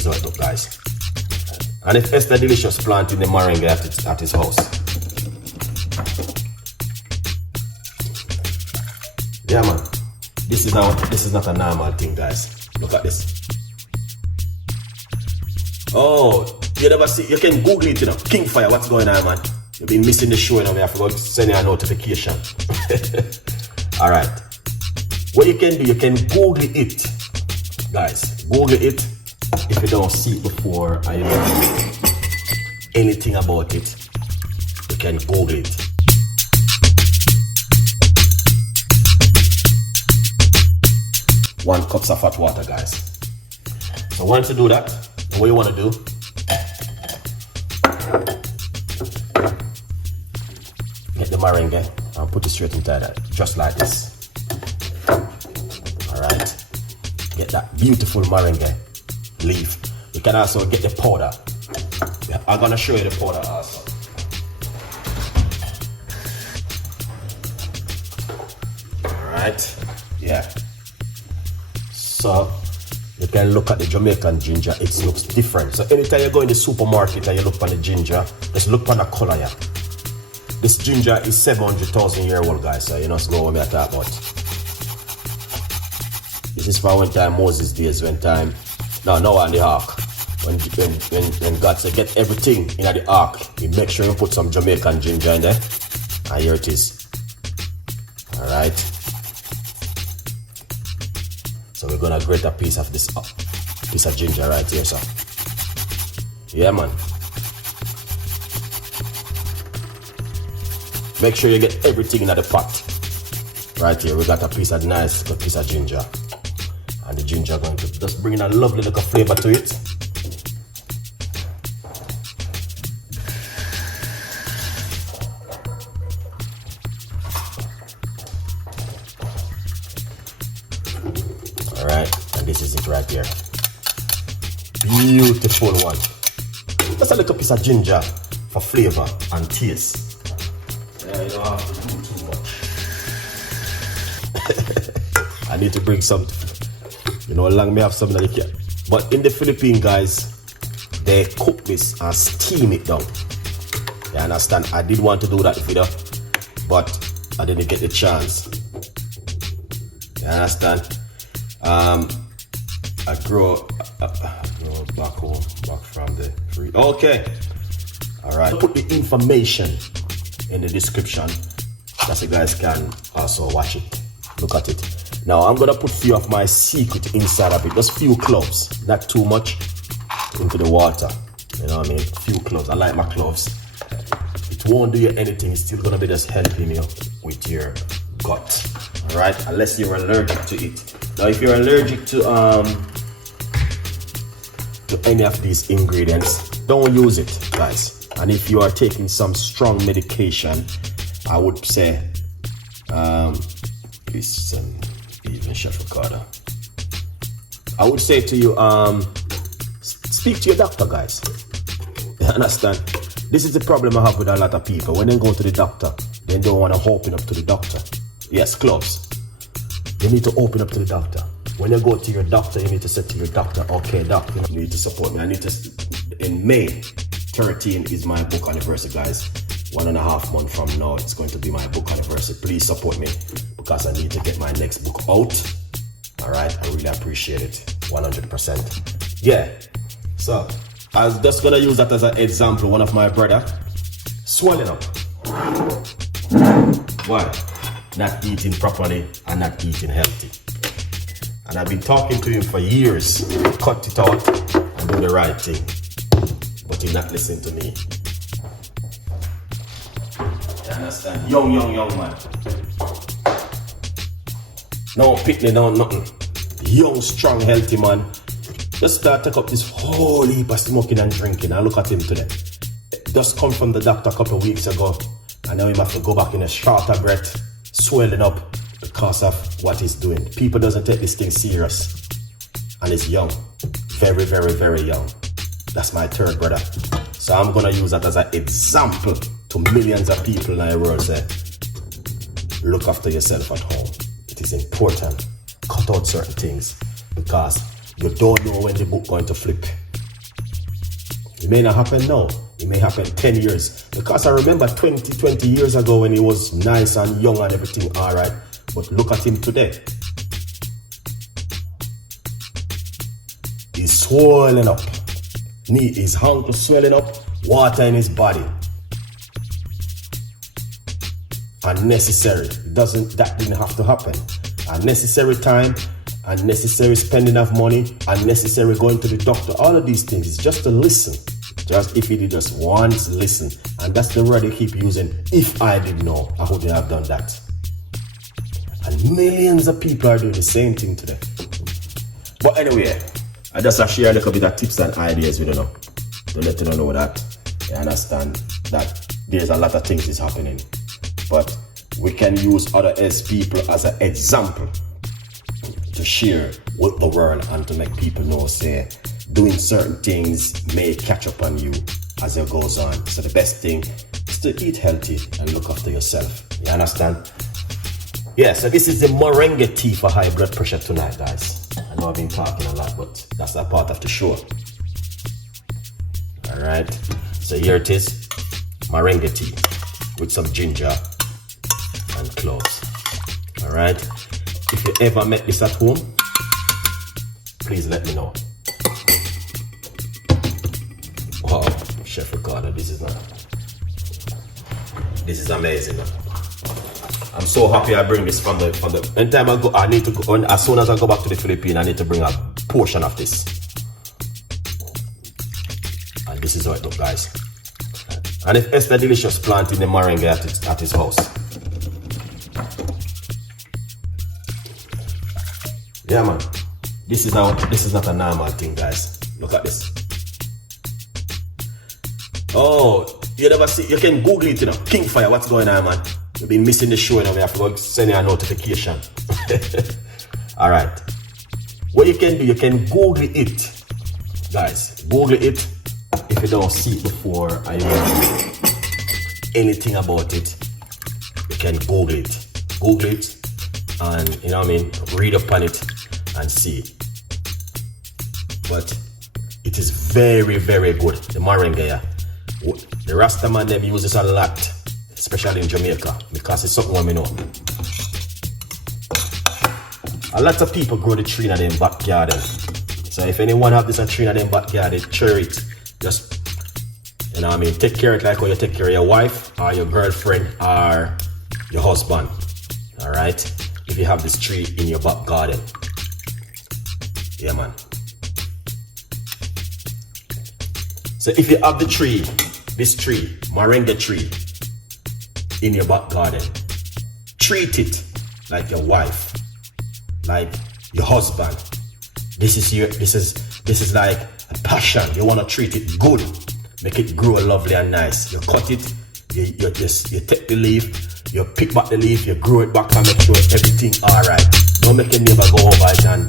is how it look, guys. And if Esther Delicious planting the moringa at his house. Yeah, man. This is not a normal thing, guys. Look at this. Oh, you never see, you can Google it, you know. Kingfire, what's going on, man? You've been missing the show, you know, we have to send you a notification. Alright. What you can do, you can Google it. Guys, Google it if you don't see it before and you don't know anything about it. You can Google it. One cup of hot water, guys. So once you do that, what you want to do, get the moringa and put it straight into that, just like this. Alright. Get that beautiful moringa leaf. You can also get the powder. Yeah, I'm gonna show you the powder also. Alright. Yeah. So you can look at the Jamaican ginger, it looks different. So anytime you go in the supermarket and you look on the ginger, just look on the color here. This ginger is 700,000 year old, guys, so you know go what I talk about. This is from when time Moses days, when time, no on the ark. When God said get everything in the ark, you make sure you put some Jamaican ginger in there. And here it is. Alright. So we're gonna grate a piece of this piece of ginger right here, so. Yeah, man. Make sure you get everything in the pot. Right here, we got a piece of nice good piece of ginger. And the ginger going to just bring in a lovely little flavor to it. Alright, and this is it right here. Beautiful one. Just a little piece of ginger for flavor and taste. Yeah, you don't have to do too much. I need to bring some, you know, long may have some that you can. But in the Philippines, guys, they cook this and steam it down. You understand? I did want to do that video, but I didn't get the chance. You understand? I grow back home, back from the free. Okay. All right. Put the information in the description, so you guys can also watch it. Look at it. Now I'm gonna put few of my secret inside of it. Just few cloves, not too much, into the water. You know what I mean? Few cloves. I like my cloves. It won't do you anything. It's still gonna be just helping you with your gut. All right, unless you're allergic to it. Now, if you're allergic to any of these ingredients, don't use it, guys. And if you are taking some strong medication, I would say, listen, even Chef Ricardo, I would say to you, speak to your doctor, guys. You understand? This is the problem I have with a lot of people. When they go to the doctor, they don't want to open up to the doctor. Yes, cloves. You need to open up to the doctor. When you go to your doctor, you need to say to your doctor, okay, doctor, you need to support me. I need to, in May 13 is my book anniversary, guys. 1.5 months from now, it's going to be my book anniversary. Please support me because I need to get my next book out. All right, I really appreciate it, 100%. Yeah, so I was just gonna use that as an example. One of my brother swelling up. Why? Not eating properly and not eating healthy. And I've been talking to him for years. Cut it out and do the right thing. But he's not listening to me. You understand? Young man. No picnic, no nothing. Young, strong, healthy man. Just start take up this whole heap of smoking and drinking. And look at him today. Just come from the doctor a couple of weeks ago. And now he have to go back in a shorter breath, swelling up because of what he's doing. People doesn't take this thing serious. And he's young. Very, very, very young. That's my third brother. So I'm gonna use that as an example to millions of people in the world. Say, look after yourself at home. It is important. Cut out certain things because you don't know when the book going to flip. It may not happen now. It may happen 10 years. Because I remember 20 years ago when he was nice and young and everything, all right. But look at him today. He's swollen up. His hand is swelling up. Water in his body. Unnecessary. That didn't have to happen. Unnecessary time, unnecessary spending of money, unnecessary going to the doctor. All of these things. It's just to listen. Just if he just wants to listen. And that's the word they keep using. If I did know, I wouldn't have done that. And millions of people are doing the same thing today. But anyway, I just share a little bit of tips and ideas with you now. To let you know that you understand that there's a lot of things is happening. But we can use other people as an example to share with the world and to make people know, say, doing certain things may catch up on you as it goes on. So the best thing is to eat healthy and look after yourself. You understand? Yeah, so this is the Moringa tea for high blood pressure tonight, guys. I know I've been talking a lot, but that's a part of the show. Alright, so here it is. Moringa tea with some ginger and cloves. Alright, if you ever make this at home, please let me know. Wow, Chef Ricardo, this is amazing, man. I'm so happy I bring this from the anytime I need to go, as soon as I go back to the Philippines, I need to bring a portion of this. And this is how it looks, guys. And if Esther Delicious planting the moringa at his house. Yeah, man. This is not a normal thing, guys. Look at this. Oh, you never see, you can Google it, you know. Kingfire, what's going on, man? You've been missing the show, you know, we have to go send you a notification. Alright. What you can do, you can Google it. Guys, Google it if you don't see it before or you know anything about it. You can Google it. Google it and, you know what I mean, read up on it and see it. But it is very, very good. The moringa, yeah. The Rastaman, them use this a lot, especially in Jamaica, because it's something we know. A lot of people grow the tree in their backyard. So if anyone have this a tree in their backyard, they cherry it. Just, you know what I mean, take care of it like how you take care of your wife or your girlfriend or your husband. Alright? If you have this tree in your back garden. Yeah, man. So if you have the tree, this tree, moringa tree, in your back garden, treat it like your wife, like your husband. This is like a passion. You want to treat it good, make it grow lovely and nice. You cut it, you take the leaf, you pick back the leaf, you grow it back and make sure everything alright. Don't make your neighbor go over it and